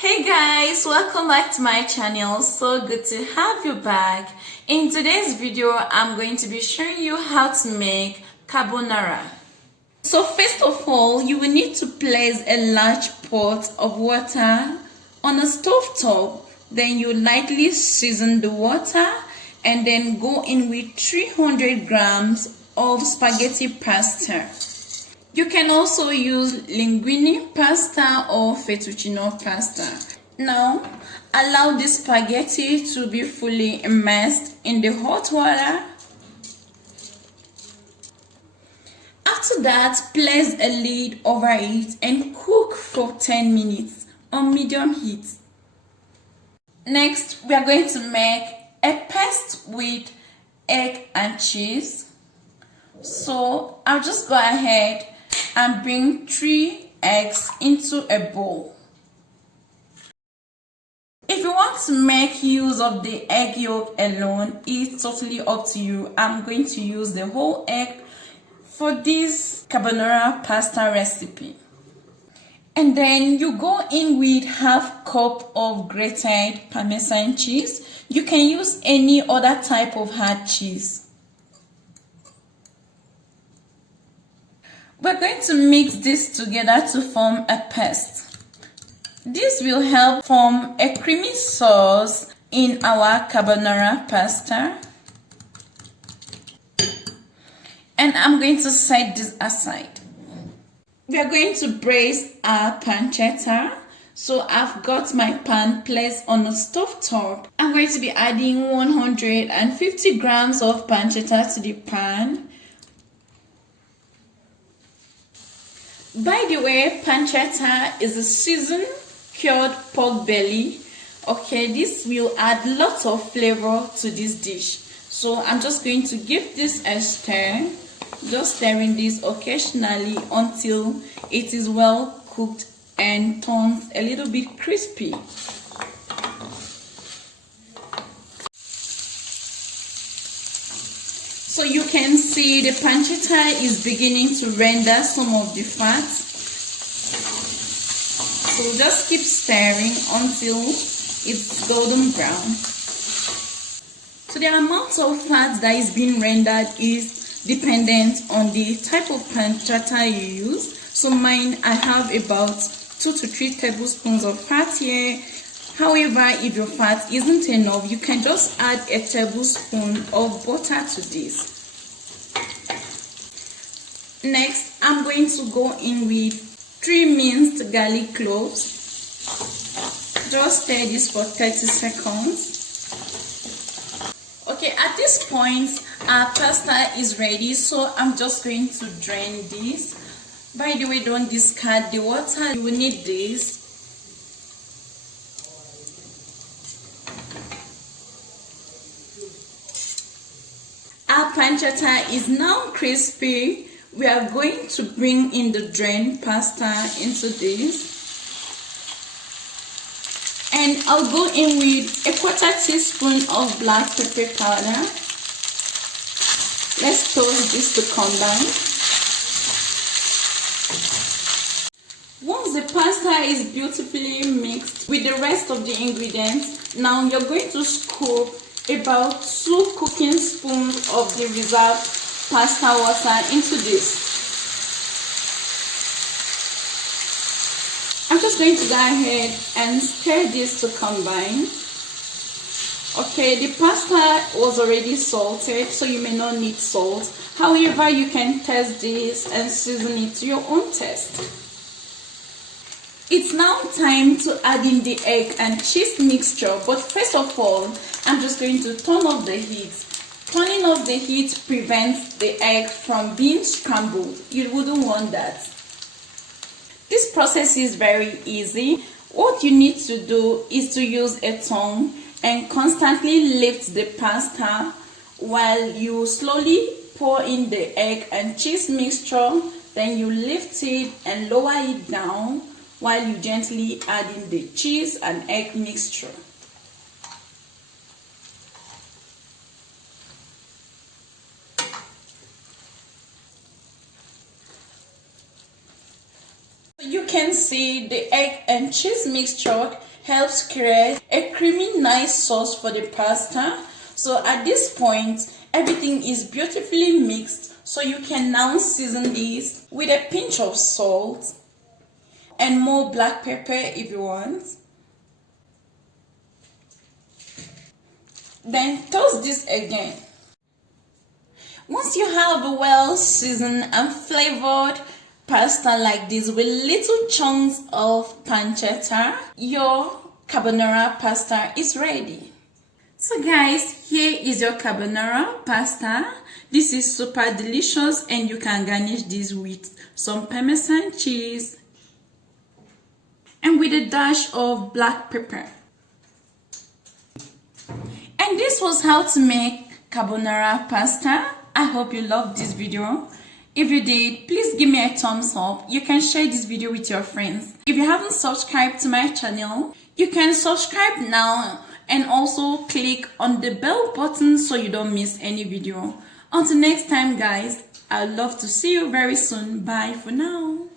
Hey guys, welcome back to my channel. So good to have you back. In today's video, I'm going to be showing you how to make carbonara. So first of all, you will need to place a large pot of water on a stove top. Then you lightly season the water and then go in with 300 grams of spaghetti pasta. You can also use linguine pasta or fettuccine pasta. Now, allow the spaghetti to be fully immersed in the hot water. After that, place a lid over it and cook for 10 minutes on medium heat. Next, we are going to make a paste with egg and cheese. So, I'll just go ahead and bring 3 eggs into a bowl. If you want to make use of the egg yolk alone, it's totally up to you. I'm going to use the whole egg for this carbonara pasta recipe. And then you go in with half cup of grated Parmesan cheese. You can use any other type of hard cheese. We're going to mix this together to form a paste. This will help form a creamy sauce in our carbonara pasta. And I'm going to set this aside. We are going to braise our pancetta. So I've got my pan placed on a stove top. I'm going to be adding 150 grams of pancetta to the pan. By the way, pancetta is a seasoned cured pork belly. Okay, this will add lots of flavor to this dish. So I'm just going to give this a stir, just stirring this occasionally until it is well cooked and turns a little bit crispy. So you can see the pancetta is beginning to render some of the fat. So just keep stirring until it's golden brown. So the amount of fat that is being rendered is dependent on the type of pancetta you use. So mine, I have about 2 to 3 tablespoons of fat here. However, if your fat isn't enough, you can just add a tablespoon of butter to this. Next, I'm going to go in with 3 minced garlic cloves. Just stir this for 30 seconds. Okay, at this point, our pasta is ready, so I'm just going to drain this. By the way, don't discard the water. You will need this. Our pancetta is now crispy. We are going to bring in the drained pasta into this. And I'll go in with a 1/4 teaspoon of black pepper powder. Let's toast this to combine. Once the pasta is beautifully mixed with the rest of the ingredients, now you're going to scoop about 2 cooking spoons of the reserved pasta water into this. I'm just going to go ahead and stir this to combine. Okay, the pasta was already salted, so you may not need salt. However, you can test this and season it to your own taste. It's now time to add in the egg and cheese mixture, but first of all, I'm just going to turn off the heat. Turning off the heat prevents the egg from being scrambled. You wouldn't want that. This process is very easy. What you need to do is to use a tongue and constantly lift the pasta while you slowly pour in the egg and cheese mixture. Then you lift it and lower it down while you gently add in the cheese and egg mixture. You can see the egg and cheese mixture helps create a creamy nice sauce for the pasta. So at this point, everything is beautifully mixed, so you can now season this with a pinch of salt and more black pepper if you want. Then toast this again. Once you have a well seasoned and flavored pasta like this with little chunks of pancetta, your carbonara pasta is ready. So guys, here is your carbonara pasta. This is super delicious and you can garnish this with some Parmesan cheese and with a dash of black pepper. And this was how to make carbonara pasta. I hope you loved this video. If you did, please give me a thumbs up. You can share this video with your friends. If you haven't subscribed to my channel, you can subscribe now and also click on the bell button so you don't miss any video. Until next time guys, I'd love to see you very soon. Bye for now.